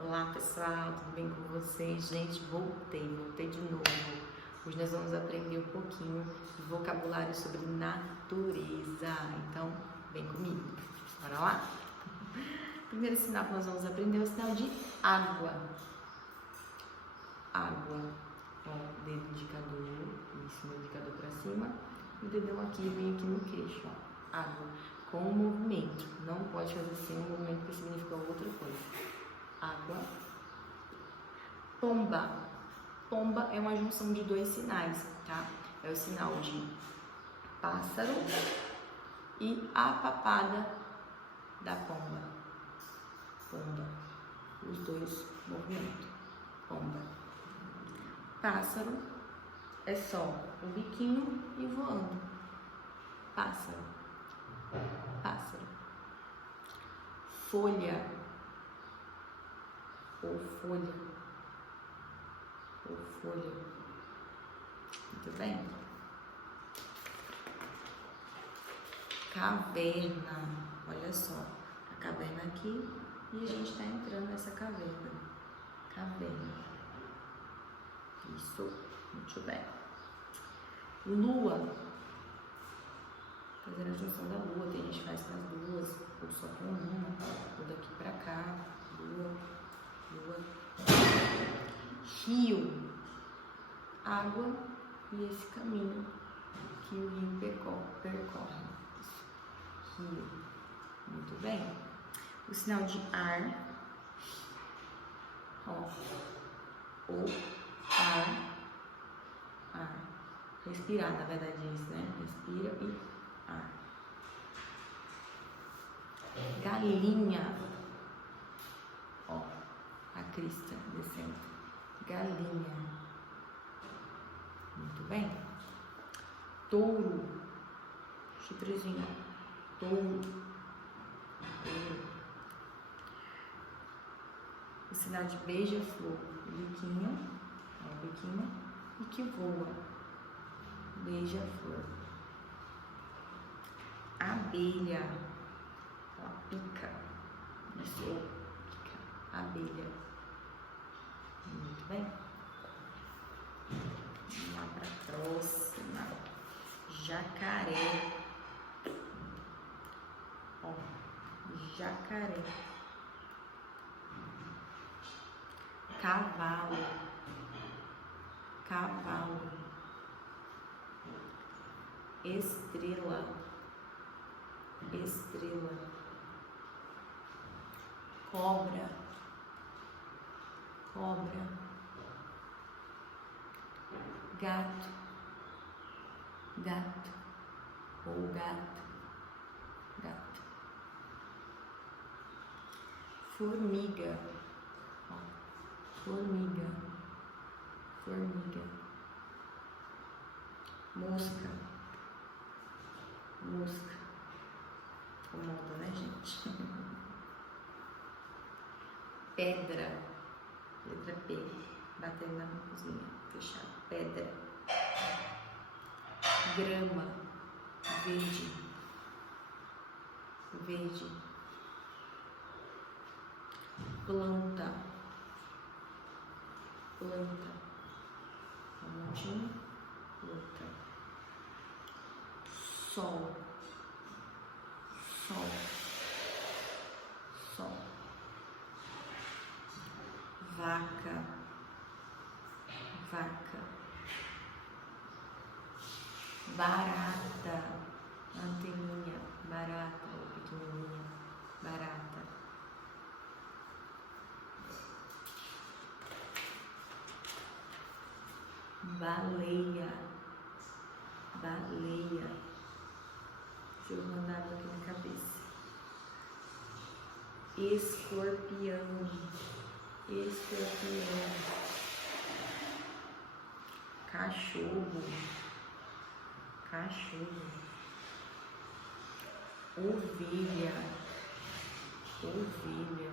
Olá pessoal, tudo bem com vocês? Gente, voltei de novo. Hoje nós vamos aprender um pouquinho de vocabulário sobre natureza. Então, vem comigo. Bora lá? Primeiro sinal que nós vamos aprender é o sinal de água. Água. Ó, dedo indicador, isso, meu indicador para cima. E o dedão aqui, vem aqui no queixo, ó. Água. Com movimento. Não pode fazer sem um movimento que significa outra coisa. Água. Pomba. Pomba é uma junção de dois sinais, tá? É o sinal de pássaro e a papada da pomba. Pomba. Os dois movimentos. Pomba. Pássaro é só o biquinho e voando. Pássaro. Pássaro. Folha. Ou folha. Ou folha. Muito bem? Caverna. Olha só. A caverna aqui e a gente está entrando nessa caverna. Caverna. Isso. Muito bem. Lua. Fazendo a junção da lua. Tem gente que faz com as duas, ou só com uma, ou daqui pra cá. Lua. Lua. Rio. Água e esse caminho que o rio percorre. Rio. Muito bem. O sinal de ar. Ó. Ou ar. Ar. Respirar, na verdade, é isso, né? Respira e ar. Galinha. Ó. A crista descendo. Galinha. Muito bem. Touro. Chifrezinho. Touro. Touro. O sinal de beija-flor. Biquinho. É o biquinho. E que voa. Beija-flor. Abelha. Ó, pica. Isso. Pica. Abelha. Muito bem. Vamos lá para a próxima. Jacaré. Ó, jacaré. Cavalo. Cavalo. Estrela. Estrela. Cobra. Cobra. Gato. Gato. Ou gato. Gato. Formiga. Ó, formiga. Formiga. Mosca. Mosca. Incomoda, né, gente? Pedra. Letra P. Batendo na cozinha. Fechado. Pedra. Grama. Verde. Verde. Planta. Planta. Um montinho. Planta. Sol. Sol. Sol. Vaca. Vaca. Barata. Anteninha. Barata. Ou pequenininha. Barata. Baleia. Baleia. Deixa eu mandar aqui na cabeça. Escorpião. Escorpião. Cachorro. Cachorro. Ovelha. Ovelha.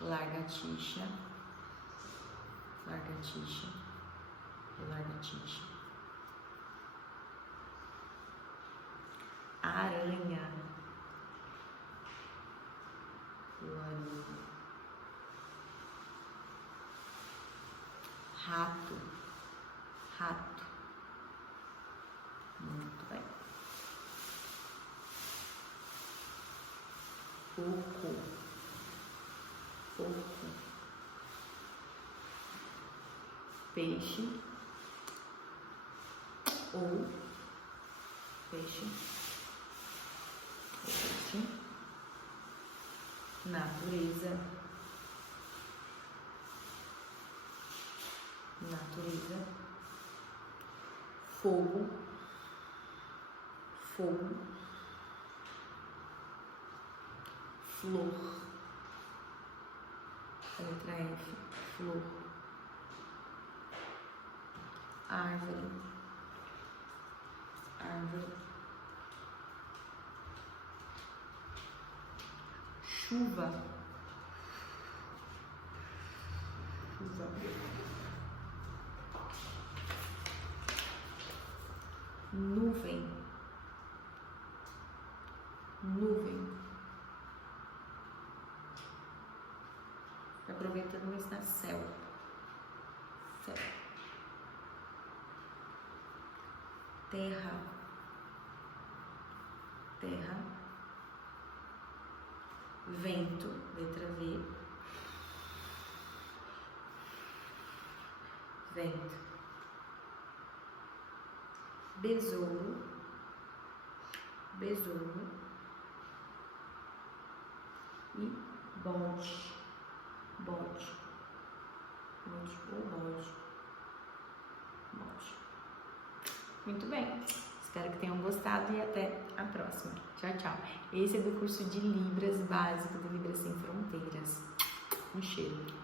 Lagartixa. Lagartixa. Lagartixa. Aranha. rato, rato. Muito bem. Porco, porco. Peixe ou peixe, peixe. Natureza, natureza. Fogo, fogo. Flor, a letra F, flor. Árvore, árvore. Chuva, chuva. Nuvem, nuvem. Aproveitando o está céu, céu. Terra, terra. Vento, letra V, vento. Besouro, besouro. E bode, bode, bode ou bode, bode. Muito bem, espero que tenham gostado e até a próxima. Tchau, tchau. Esse é do curso de Libras básico do Libras Sem Fronteiras. Um cheiro.